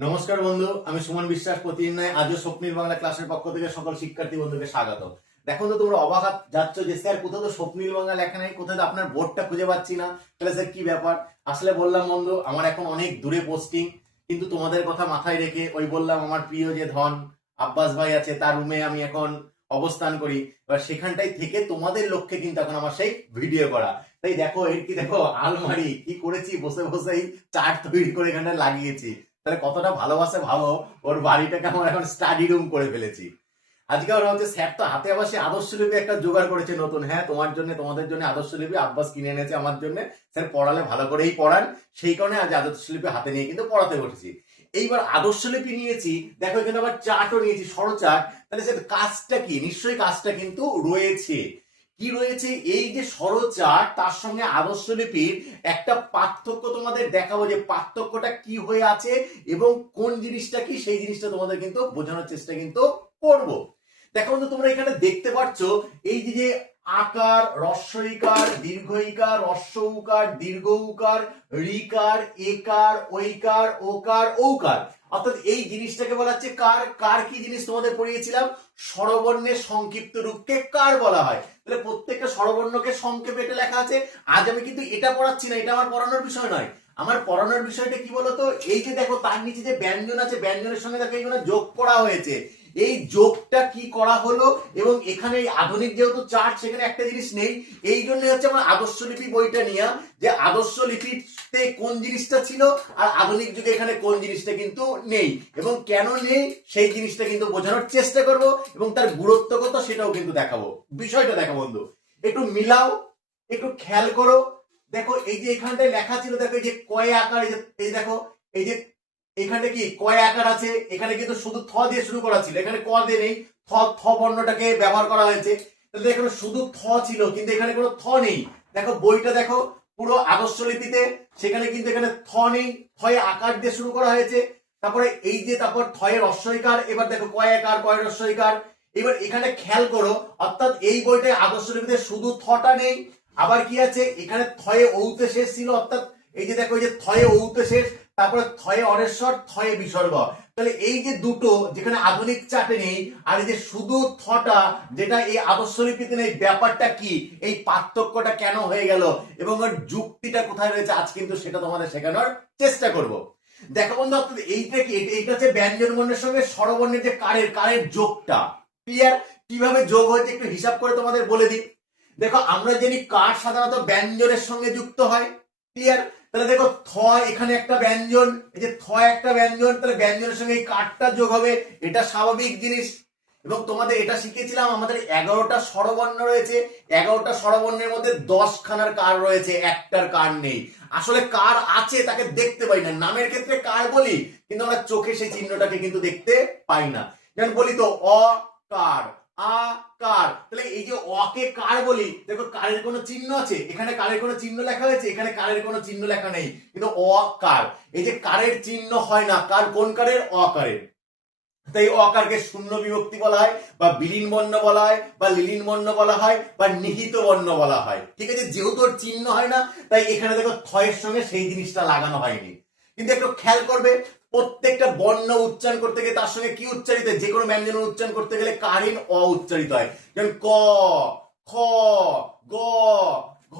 নমস্কার বন্ধু, আমি সুমন বিশ্বাস। প্রতিদিন নয় আজও স্বপ্নিল বাংলা ক্লাসের পক্ষ থেকে সকল শিক্ষার্থী বন্ধুকে স্বাগত। দেখো তো তোমরা অবাক যাচ্ছ যে স্যার কোথাও তো স্বপ্নিল বাংলা লেখা নেই, কোথাও তো আপনার বোর্ডটা খুঁজে পাচ্ছি না। তাহলে স্যার কি ব্যাপার? আসলে বললাম বন্ধু, আমার এখন অনেক দূরে পোস্টিং, কিন্তু তোমাদের কথা মাথায় রেখে ওই বললাম আমার প্রিয় যে ধন আব্বাস ভাই আছে তার রুমে আমি এখন অবস্থান করি। এবার সেখানটাই থেকে তোমাদের লক্ষ্যে কিন্তু এখন আমার সেই ভিডিও করা। তাই দেখো এর কি দেখো আলমারি কি করেছি, বসে বসেই চার্ট তৈরি করে এখানে লাগিয়েছি। তাহলে কতটা ভালোবাসে ভাবো, ওর বাড়িটাকে আমার এখন স্টাডি রুম করে ফেলেছি। আজকে ওরা হচ্ছে স্যার তো হাতে আবার সে আদর্শ লিপি একটা জোগাড় করেছে নতুন। হ্যাঁ, তোমার জন্য তোমাদের জন্য আদর্শ লিপি আব্বাস কিনে এনেছে আমার জন্য। স্যার পড়ালে ভালো করেই পড়ান, সেই কারণে আজ আদর্শ লিপি হাতে নিয়ে কিন্তু পড়াতে বসেছি। এইবার আদর্শ লিপি নিয়েছি, দেখো এখানে আবার চার্টও নিয়েছি, সরচার্ট। তাহলে স্যার কাজটা কি? নিশ্চয়ই কাজটা কিন্তু রয়েছে। কি রয়েছে? এই যে সরচার্ট তার সঙ্গে আদর্শ লিপির একটা পার্থক্য তোমাদের দেখাবো, যে পার্থক্যটা কি হয়ে আছে এবং কোন জিনিসটা কি সেই জিনিসটা তোমাদের কিন্তু বোঝানোর চেষ্টা কিন্তু করবো। দেখো বন্ধু, তোমরা এখানে দেখতে পাচ্ছ এই যে যে আকার, রস্বইকার, দীর্ঘইকার, হ্রস্ব উকার, দীর্ঘ উকার, ঋকার, একার, ঐকার, ওকার, ঔকার, অর্থাৎ এই জিনিসটাকে বলা হচ্ছে কার। কার কি জিনিস তোমাদের পড়িয়েছিলাম? স্বরবর্ণের সংক্ষিপ্ত রূপকে কার বলা হয়। তাহলে প্রত্যেকটা স্বরবর্ণকে সংক্ষেপে এটা লেখা আছে। আজ আমি কিন্তু এটা পড়াচ্ছি না, এটা আমার পড়ানোর বিষয় নয়। আমার পড়ানোর বিষয়টা কি বলতো? এই যে দেখো তার নিচে যে ব্যঞ্জন আছে, ব্যঞ্জনের সঙ্গে দেখো এখানে যোগ করা হয়েছে। এই যোগটা কি করা হলো, এবং এখানে আধুনিক যেহেতু চার্ট সেখানে একটা জিনিস নেই। এই জন্য হচ্ছে আমার আদর্শ লিপি বইটা নিয়ে, যে আদর্শ লিপিতে কোন জিনিসটা ছিল আর আধুনিক যুগে এখানে কোন জিনিসটা কিন্তু নেই, এবং কেন নেই সেই জিনিসটা কিন্তু বোঝানোর চেষ্টা করব, এবং তার গুরুত্ব কত সেটাও কিন্তু দেখাবো। বিষয়টা দেখো বন্ধু, একটু মিলাও, একটু খেয়াল করো। দেখো এই যে এখানটায় লেখা ছিল, দেখো এই যে কয় আকার, এই দেখো এই যে এখানে কি কয় আকার আছে, এখানে কিন্তু শুধু থ দিয়ে শুরু করা ছিল, এখানে ক দিয়ে নেই। থ থ বর্ণটাকে ব্যবহার করা হয়েছে। তাহলে এখানে শুধু থ ছিল, কিন্তু এখানে কোনো থ নেই। দেখো বইটা দেখো পুরো আদর্শ লিপিতে, সেখানে কিন্তু এখানে থ নেই, থয়ে আকার দিয়ে শুরু করা হয়েছে। তারপরে এই যে তারপর থয়ে রস্বইকার, এবার দেখো কয় আকার কয় রস্বইকার। এবার এখানে খেয়াল করো, অর্থাৎ এই বইটায় আদর্শ লিপিতে শুধু থটা নেই, আবার কি আছে এখানে থয়ে ঔতে শেষ ছিল, অর্থাৎ এই যে দেখো এই যে থয়ে ঔতে শেষ, তারপরে থয়ে অরেশ্বর, থয়ে বিসর্গ। তাহলে এই যে দুটো যেখানে আধুনিক চাটে নেই, আর এই যে শুধু থটা যেটা এই আদর্শ লিপিতে নেই, ব্যাপারটা কি, এই পার্থক্যটা কেন হয়ে গেল এবং ওর যুক্তিটা কোথায় রয়েছে, আজ কিন্তু সেটা তোমাদের শেখানোর চেষ্টা করব। দেখো বন্ধু, অর্থাৎ এইটা কি, এইটা হচ্ছে ব্যঞ্জন বর্ণের সঙ্গে স্বরবর্ণের যে কারের কারের যোগটা। ক্লিয়ার? কিভাবে যোগ হয়েছে একটু হিসাব করে তোমাদের বলে দিই। দেখো আমরা জানি কার সাধারণত ব্যঞ্জনের সঙ্গে যুক্ত হয়। ক্লিয়ার? তাহলে দেখো থ এখানে একটা ব্যঞ্জন, এই যে থ একটা ব্যঞ্জন, তাহলে ব্যঞ্জনের সঙ্গে এই কারটা যোগ হবে, এটা স্বাভাবিক জিনিস। এবং তোমাদের এটা শিখেছিলাম, আমাদের 11টা স্বরবর্ণ রয়েছে, 11টা স্বরবর্ণের মধ্যে 10 খানার কার রয়েছে, একটার কার নেই। আসলে কার আছে তাকে দেখতে পাই না, নামের ক্ষেত্রে কার বলি, কিন্তু আমরা চোখে সেই চিহ্নটাকে কিন্তু দেখতে পাই না। যেমন বলি তো অ কার, আ কার, তাহলে এই যে অকে কার বলি, দেখো কারের কোনো চিহ্ন আছে, এখানে কারের কোনো চিহ্ন লেখা হয়েছে, এখানে কারের কোনো চিহ্ন লেখা নেই, কিন্তু অ কার, এই যে কারের চিহ্ন হয় না, কার কোন কারের? অকারের। তাই অকারকে শূন্য বিভক্তি বলা হয়, বা বিলীন বর্ণ বলা হয়, বা লিলীন বর্ণ বলা হয়, বা নিহিত বর্ণ বলা হয়। ঠিক আছে, যেহেতু ওর চিহ্ন হয় না, তাই এখানে দেখো থয়ের সঙ্গে সেই জিনিসটা লাগানো হয়নি। কিন্তু একটু খেয়াল করবে, প্রত্যেকটা বর্ণ উচ্চারণ করতে গেলে তার সঙ্গে কি উচ্চারিত হয়? যে কোনো ব্যঞ্জন উচ্চারণ করতে গেলে কারিন অ উচ্চারিত হয়। যেমন ক, খ, গ, ঘ,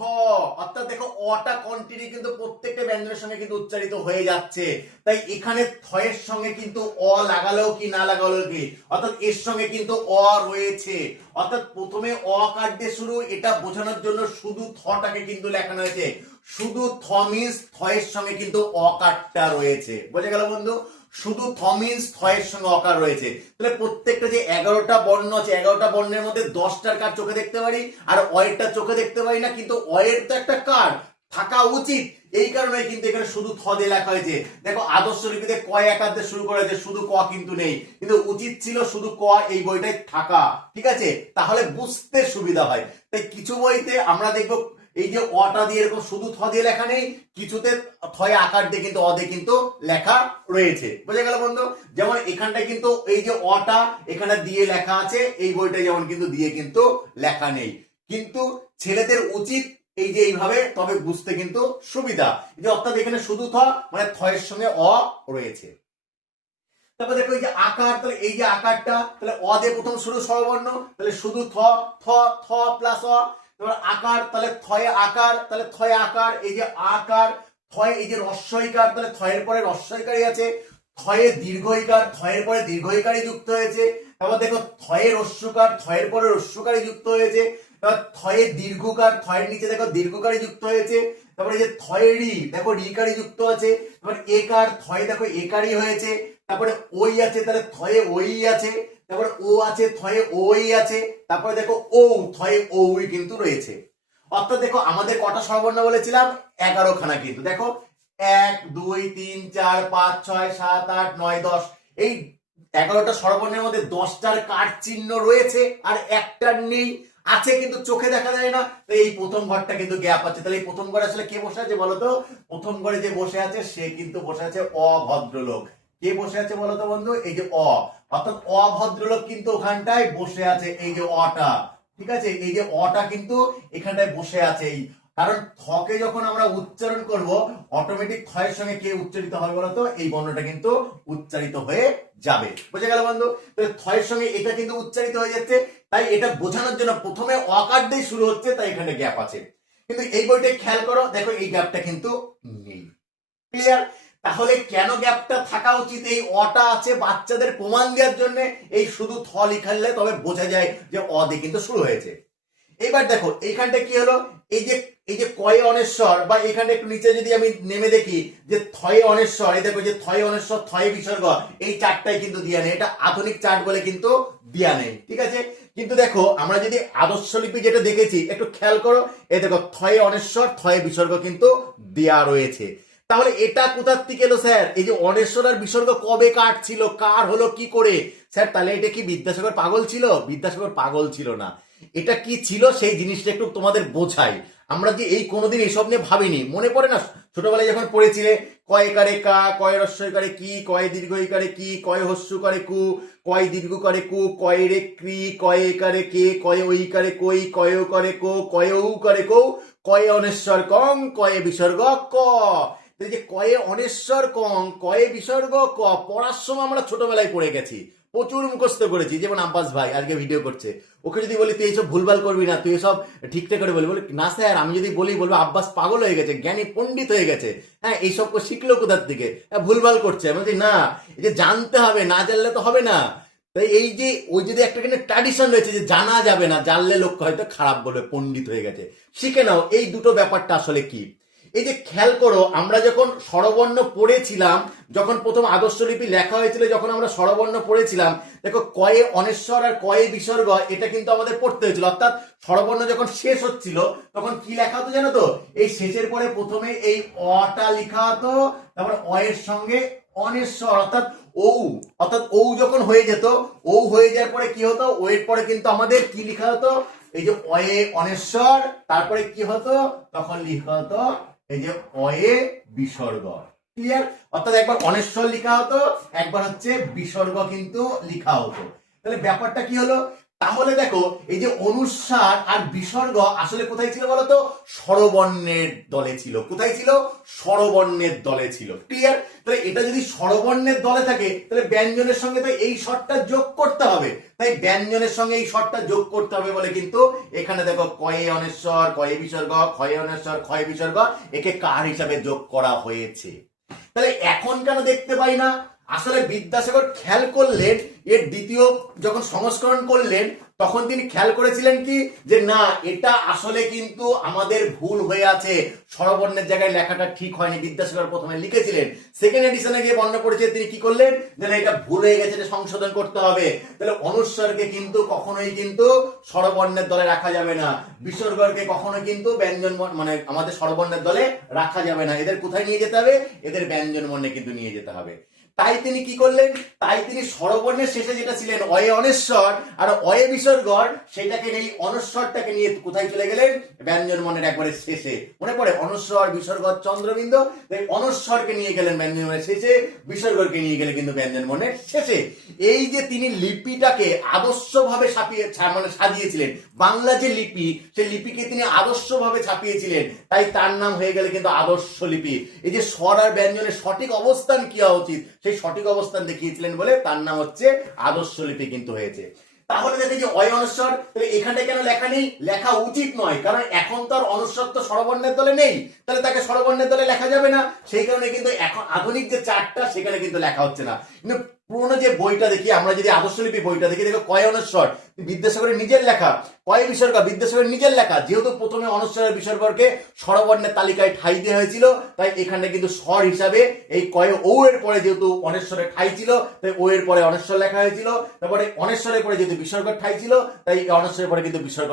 অর্থাৎ দেখো অটা কন্টিনিউ কিন্তু প্রত্যেকটা ব্যঞ্জনের সঙ্গে কিন্তু উচ্চারিত হয়ে যাচ্ছে। তাই এখানে থয়ের সঙ্গে কিন্তু অ লাগালেও কি না লাগালেও কি, অর্থাৎ এর সঙ্গে কিন্তু অ রয়েছে। অর্থাৎ প্রথমে অ কার দিয়ে শুরু, এটা বোঝানোর জন্য শুধু থটাকে কিন্তু লেখানো হয়েছে। শুধু থ মিন্স থয়ের সঙ্গে কিন্তু অকারটা রয়েছে। বোঝা গেল বন্ধু? শুধু থ মিন্স থয়ের সঙ্গে অকার রয়েছে। তাহলে প্রত্যেকটা যে 11টা বর্ণ আছে, 11টা বর্ণের মধ্যে 10টার কার চোখে দেখতে পারি, আর অয়েরটা চোখে দেখতে পারি না, কিন্তু অয়ের তো একটা কার থাকা উচিত। এই কারণে কিন্তু এখানে শুধু থ দিয়ে লেখা হয়েছে। দেখো আদর্শ লিপিতে কয় আকার দিয়ে শুরু করা হয়েছে, শুধু ক কিন্তু নেই, কিন্তু উচিত ছিল শুধু ক এই বইটায় থাকা। ঠিক আছে, তাহলে বুঝতে সুবিধা হয়। তাই কিছু বইতে আমরা দেখবো এই যে অটা দিয়ে এরকম শুধু থ দিয়ে লেখা নেই, কিছুতে থয়ে আকার দিয়ে কিন্তু অ দিয়ে কিন্তু লেখা রয়েছে। বোঝা গেল বন্ধু? যেমন এখানটায় কিন্তু এই যে অটা এখানে দিয়ে লেখা আছে, এই বইটা যেমন কিন্তু দিয়ে কিন্তু লেখা নেই। কিন্তু ছেলেদের উচিত এই যে এইভাবে, তবে বুঝতে কিন্তু সুবিধা। যে অর্থাৎ এখানে শুধু থ মানে থয়ের সঙ্গে অ রয়েছে। তারপর দেখো এই যে আকার, তাহলে এই যে আকারটা, তাহলে অ দিয়ে প্রথম শুরু স্বরবর্ণ, তাহলে শুধু থ, থ থ প্লাস অ। তারপর আকার, তাহলে থয়ে আকার, তাহলে থয়ে আকার, এই যে আকার, থয়ে এই যে রস্বইকার, তাহলে থয়ের পরে রস্বইকারই আছে, থয়ে দীর্ঘইকার, থয়ের পরে দীর্ঘইকারই যুক্ত হয়েছে। তারপর দেখো থয়ে রস্যকার, থয়ের পরে রস্যকারই যুক্ত হয়েছে। তারপর থয়ে দীর্ঘকার, থয়ের নিচে দেখো দীর্ঘকারই যুক্ত হয়েছে। তারপরে এই যে থয়ে রি, দেখো রিকারই যুক্ত আছে। তারপর একার, থয়ে দেখো একারই হয়েছে। তারপরে ওই আছে, তাহলে থয়ে ওই আছে। তারপরে ও আছে, থয়ে ওই আছে। তারপরে দেখো ও, থয়ে ওই কিন্তু রয়েছে। অর্থাৎ দেখো আমাদের কটা স্বরবর্ণ বলেছিলাম, 11 খানা। কিন্তু দেখো 1 2 3 4 5 6 7 8 9 10, এই 11টা স্বরবর্ণের মধ্যে 10টার কাট চিহ্ন রয়েছে আর একটার নেই। আছে কিন্তু চোখে দেখা যায় না। তো এই প্রথম ঘরটা কিন্তু গ্যাপ আছে। তাহলে এই প্রথম ঘরে আসলে কে বসে আছে বলতো? প্রথম ঘরে যে বসে আছে সে কিন্তু বসে আছে অভদ্রলোক। কে বসে আছে বলতো বন্ধু? এই যে অ, অর্থাৎ অভদ্রলোক কিন্তু ওখানটায় বসে আছে, এই যে অটা। ঠিক আছে, এই যে অটা কিন্তু এখানটায় বসে আছে। কারণ থকে যখন আমরা উচ্চারণ করব, অটোমেটিক থয়ের সঙ্গে কে উচ্চারিত হবে বলতো? এই বর্ণটা কিন্তু উচ্চারিত হয়ে যাবে। বুঝে গেল বন্ধু? তাহলে থয়ের সঙ্গে এটা কিন্তু উচ্চারিত হয়ে যাচ্ছে, তাই এটা বোঝানোর জন্য প্রথমে অকার দিয়ে শুরু হচ্ছে, তাই এখানে গ্যাপ আছে। কিন্তু এই বইটা খেয়াল করো, দেখো এই গ্যাপটা কিন্তু নেই। ক্লিয়ার? তাহলে কেন গ্যাপটা থাকা উচিত? এই অটা আছে বাচ্চাদের প্রমাণ দেওয়ার জন্য। এই শুধু থ লিখালে তবে বোঝা যায় যে অ দিয়ে কিন্তু শুরু হয়েছে। এবার দেখো এইখানটা কি হলো, এই যে কয়ে অনেশ্বর, বা এখানে একটু নিচে যদি আমি নেমে দেখি যে থয়ে অনেশ্বর, এই দেখো যে থয়ে অনেশ্বর, থয়ে বিসর্গ, এই চারটাই কিন্তু দিয়া নেই। এটা আধুনিক চার্ট বলে কিন্তু দিয়া নেই। ঠিক আছে, কিন্তু দেখো আমরা যদি আদর্শ লিপি যেটা দেখেছি একটু খেয়াল করো, এই দেখো থয়ে অনেশ্বর, থয়ে বিসর্গ কিন্তু দেয়া রয়েছে। তাহলে এটা কোথার থেকে এলো স্যার? এই যে অনেশ্বর আর বিসর্গ কবে কার ছিল, কার হলো কি করে স্যার? তাহলে এটা কি বিদ্যাসাগর পাগল ছিল? বিদ্যাসাগর পাগল ছিল না। এটা কি ছিল সেই জিনিসটা একটু তোমাদের বোঝাই। আমরা যে এই কোনোদিন এসব নিয়ে ভাবিনি, মনে পড়ে না ছোটবেলায় যখন পড়েছিলে কয় কারে কা, কয় রস্যইকারে কি, কয় দীর্ঘইকারে কি, কয় হস্যকারে কু, কয় দীর্ঘকারে কু, কয় রে ক্রি, কয় একারে কে, কয় ওইকারে কই, কয় ওকারে কো, কয় ঔকারে কৌ, কয় অনেশ্বর কং, কয় বিসর্গ ক। এই যে কয়ে অনেশ্বর কং, কয়ে বিসর্গ ক, পড়ার সময় আমরা ছোটবেলায় পড়ে গেছি, প্রচুর মুখস্থ করেছি। যেমন আব্বাস ভাই আজকে ভিডিও করছে, ওকে যদি বলি তুই এইসব ভুলভাল করবি না, তুই এসব ঠিকঠাক করে বলি, বলি না স্যার, আমি যদি বলি বলবো আব্বাস পাগল হয়ে গেছে, জ্ঞানী পণ্ডিত হয়ে গেছে, হ্যাঁ এইসব শিখলো কোথার থেকে, ভুলভাল করছে। আমি বলছি না, এই যে জানতে হবে, না জানলে তো হবে না। তাই এই যে ওই যদি একটা কিন্তু ট্র্যাডিশন রয়েছে যে জানা যাবে না, জানলে লোক হয়তো খারাপ বলবে, পণ্ডিত হয়ে গেছে। শিখে নাও এই দুটো ব্যাপারটা আসলে কি। এই যে খেয়াল করো, আমরা যখন স্বরবর্ণ পড়েছিলাম, যখন প্রথম আদর্শ লিপি লেখা হয়েছিল, যখন আমরা স্বরবর্ণ পড়েছিলাম, দেখো কয়ে অনেশ্বর আর কয়ে বিসর্গ এটা কিন্তু আমাদের পড়তে হয়েছিল। অর্থাৎ স্বরবর্ণ যখন শেষ হচ্ছিল তখন কি লেখা হতো জানো তো? এই শেষের পরে প্রথমে এই অটা লেখা হতো, তারপর অ এর সঙ্গে অনেশ্বর, অর্থাৎ ঔ, অর্থাৎ ঔ যখন হয়ে যেত, ঔ হয়ে যাওয়ার পরে কি হতো, ও এর পরে কিন্তু আমাদের কি লেখা হতো? এই যে অয়ে অনেশ্বর, তারপরে কি হতো? তখন লেখা হতো এই যে অয়ে বিসর্গ। ক্লিয়ার? অর্থাৎ একবার অনেশ্বর লেখা হতো, একবার হচ্ছে বিসর্গ কিন্তু লেখা হতো। তাহলে ব্যাপারটা কি হলো? তাহলে দেখো এই যে অনুস্বার আর বিসর্গ আসলে কোথায় ছিল বলতো? স্বরবর্ণের দলে ছিল। কোথায় ছিল? স্বরবর্ণের দলে ছিল। ক্লিয়ার? তাহলে এটা যদি স্বরবর্ণের দলে থাকে, তাহলে ব্যঞ্জনের সঙ্গে তো এই স্বরটা যোগ করতে হবে। তাই ব্যঞ্জনের সঙ্গে এই স্বরটা যোগ করতে হবে বলে কিন্তু এখানে দেখো কয়ে অনেশ্বর, কয়ে বিসর্গ, ক্ষয়ে অনেশ্বর, ক্ষয়ে বিসর্গ, একে কার হিসাবে যোগ করা হয়েছে। তাহলে এখন কেন দেখতে পাই না? আসলে বিদ্যাসাগর খেয়াল করলেন, এর দ্বিতীয় যখন সংস্করণ করলেন তখন তিনি খেয়াল করেছিলেন কি, যে না এটা আসলে কিন্তু আমাদের ভুল হয়ে আছে, স্বরবর্ণের জায়গায় লেখাটা ঠিক হয়নি। বিদ্যাসাগর প্রথমে লিখেছিলেন, সেকেন্ড এডিশনে গিয়ে বর্ণনা পড়েছে, তিনি কি করলেন, যে না এটা ভুল হয়ে গেছে, এটা সংশোধন করতে হবে। তাহলে অনুস্বরকে কিন্তু কখনোই কিন্তু স্বরবর্ণের দলে রাখা যাবে না, বিসর্গকে কখনো কিন্তু ব্যঞ্জন মানে আমাদের স্বরবর্ণের দলে রাখা যাবে না। এদের কোথায় নিয়ে যেতে হবে? এদের ব্যঞ্জন বর্ণে কিন্তু নিয়ে যেতে হবে। তাই তিনি কি করলেন? তাই তিনি স্বরবর্ণের শেষে যেটা ছিলেন অয়ে অনেশ্বর আর অয়ে বিসর্গ, সেটাকে এই অনস্বরটাকে নিয়ে কোথায় চলে গেলেন? ব্যঞ্জন বর্ণের একবারে শেষে। মনে পড়ে অনস্বর বিসর্গ চন্দ্রবিন্দু, তাই অনস্বরকে নিয়ে গেলেন ব্যঞ্জন বর্ণের শেষে, বিসর্গকে নিয়ে গেলে কিন্তু ব্যঞ্জন বর্ণের শেষে। এই যে তিনি লিপিটাকে আদর্শভাবে মানে সাজিয়েছিলেন, বাংলা যে লিপি, সেই লিপিকে তিনি আদর্শভাবে ছাপিয়েছিলেন, তাই তার নাম হয়ে গেলে কিন্তু আদর্শ লিপি। এই যে স্বর আর ব্যঞ্জনের সঠিক অবস্থান কি হওয়া উচিত সেই সঠিক অবস্থান দেখিয়েছিলেন বলে তার নাম হচ্ছে আদর্শ লিপি কিন্তু হয়েছে। তাহলে দেখে যে অয় অনস্বর, তাহলে এখানে কেন লেখা নেই? লেখা উচিত নয়, কারণ এখন তো আর অনস্বর তো স্বরবর্ণের দলে নেই, তাহলে তাকে স্বরবর্ণের দলে লেখা যাবে না। সেই কারণে কিন্তু এখন আধুনিক যে চার্টটা সেখানে কিন্তু লেখা হচ্ছে না। কিন্তু পুরোনো যে বইটা দেখি আমরা, যদি আদর্শ লিপি বইটা দেখি, দেখো কয় অনস্বর বিদ্যাসাগরের নিজের লেখা, কয় বিসর্গ বিদ্যাসাগরের নিজের লেখা। যেহেতু প্রথমে অনস্বরের বিসর্গকে স্বরবর্ণের তালিকায় ঠাঁই দেওয়া হয়েছিল, তাই এখানে কিন্তু স্বর হিসাবে এই কয় ও এর পরে যেহেতু অনেশ্বরের ঠাঁই ছিল, তাই ও এর পরে অনেশ্বর লেখা হয়েছিল। তারপরে অনেশ্বরের পরে যেহেতু বিসর্গের ঠাঁই ছিল, তাই অনেশ্বরের পরে কিন্তু বিসর্গ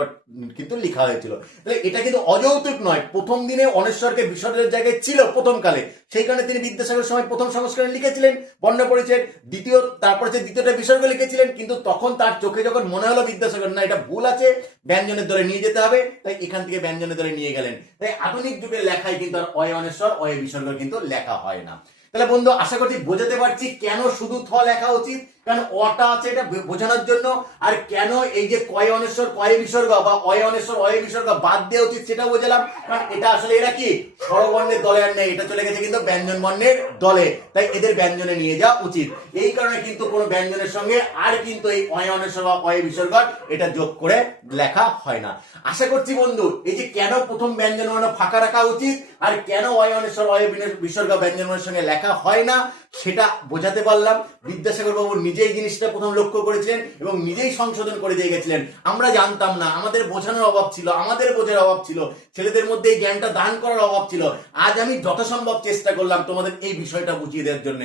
কিন্তু লেখা হয়েছিল। তাহলে এটা কিন্তু অযৌক্তিক নয়। প্রথম দিনে অনেশ্বরকে বিসর্গের জায়গায় ছিল প্রথম কালে, সেই কারণে তিনি বিদ্যাসাগরের সময় প্রথম সংস্করণ লিখেছিলেন বর্ণ পরিচয়, দ্বিতীয় তারপরে যে দ্বিতীয়টা বিসর্গ লিখেছিলেন। কিন্তু তখন তার চোখে যখন মনে হলো বিদ্যাসাগর না এটা ভুল আছে, ব্যঞ্জনের দলে নিয়ে যেতে হবে, তাই এখান থেকে ব্যঞ্জনের দলে নিয়ে গেলেন। তাই আধুনিক যুগের লেখায় কিন্তু আর অয় অনেশ্বর অয় বিসর্গ কিন্তু লেখা হয় না। তাহলে বন্ধু আশা করছি বোঝাতে পারছি কেন শুধু থ লেখা উচিত, কারণ অটা আছে এটা বোঝানোর জন্য, আর কেন এই যে কয় অনেশ্বর কয় বিসর্গ বা অয় অনেশ্বর অয় বিসর্গ বাদ দেওয়া উচিত সেটা বোঝালাম। কারণ এটা আসলে এরা কি স্বরবর্ণের দলে আর নেই, এটা চলে গেছে কিন্তু ব্যঞ্জন বর্ণের দলে, তাই এদের ব্যঞ্জনে নিয়ে যাওয়া উচিত। এই কারণে কিন্তু কোনো ব্যঞ্জনের সঙ্গে আর কিন্তু এই অয় অনেশ্বর বা অয় বিসর্গ এটা যোগ করে লেখা হয় না। আশা করছি বন্ধু এই যে কেন প্রথম ব্যঞ্জন বর্ণ ফাঁকা রাখা উচিত আর কেন অয় অনেশ্বর অয় বিসর্গ ব্যঞ্জন বর্ণের সঙ্গে লেখা হয় না সেটা বোঝাতে পারলাম। বিদ্যাসাগর বাবু নিজেই জিনিসটা প্রথম লক্ষ্য করেছিলেন এবং নিজেই সংশোধন করে দিয়ে গেছিলেন। আমরা জানতাম না, আমাদের বোঝানোর অভাব ছিল, আমাদের বোঝার অভাব ছিল, ছেলেদের মধ্যে এই জ্ঞানটা দান করার অভাব ছিল। আজ আমি যথাসম্ভব চেষ্টা করলাম তোমাদের এই বিষয়টা বুঝিয়ে দেওয়ার জন্য।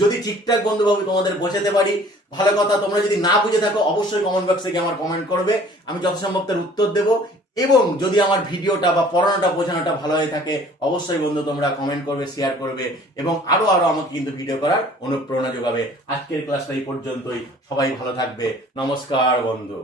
যদি ঠিকঠাক বন্ধুবাবু তোমাদের বোঝাতে পারি ভালো কথা, তোমরা যদি না বুঝে থাকো অবশ্যই কমেন্ট বক্সে গিয়ে আমার কমেন্ট করবে, আমি যথাসম্ভব তার উত্তর দেবো। এবং যদি আমার ভিডিওটা বা পড়ানোটা বোঝানোটা ভালো হয়ে থাকে অবশ্যই বন্ধু তোমরা কমেন্ট করবে, শেয়ার করবে এবং আরো আমাকে কিন্তু ভিডিও করার অনুপ্রেরণা যোগাবে। আজকের ক্লাসটা এই পর্যন্তই, সবাই ভালো থাকবে। নমস্কার বন্ধু।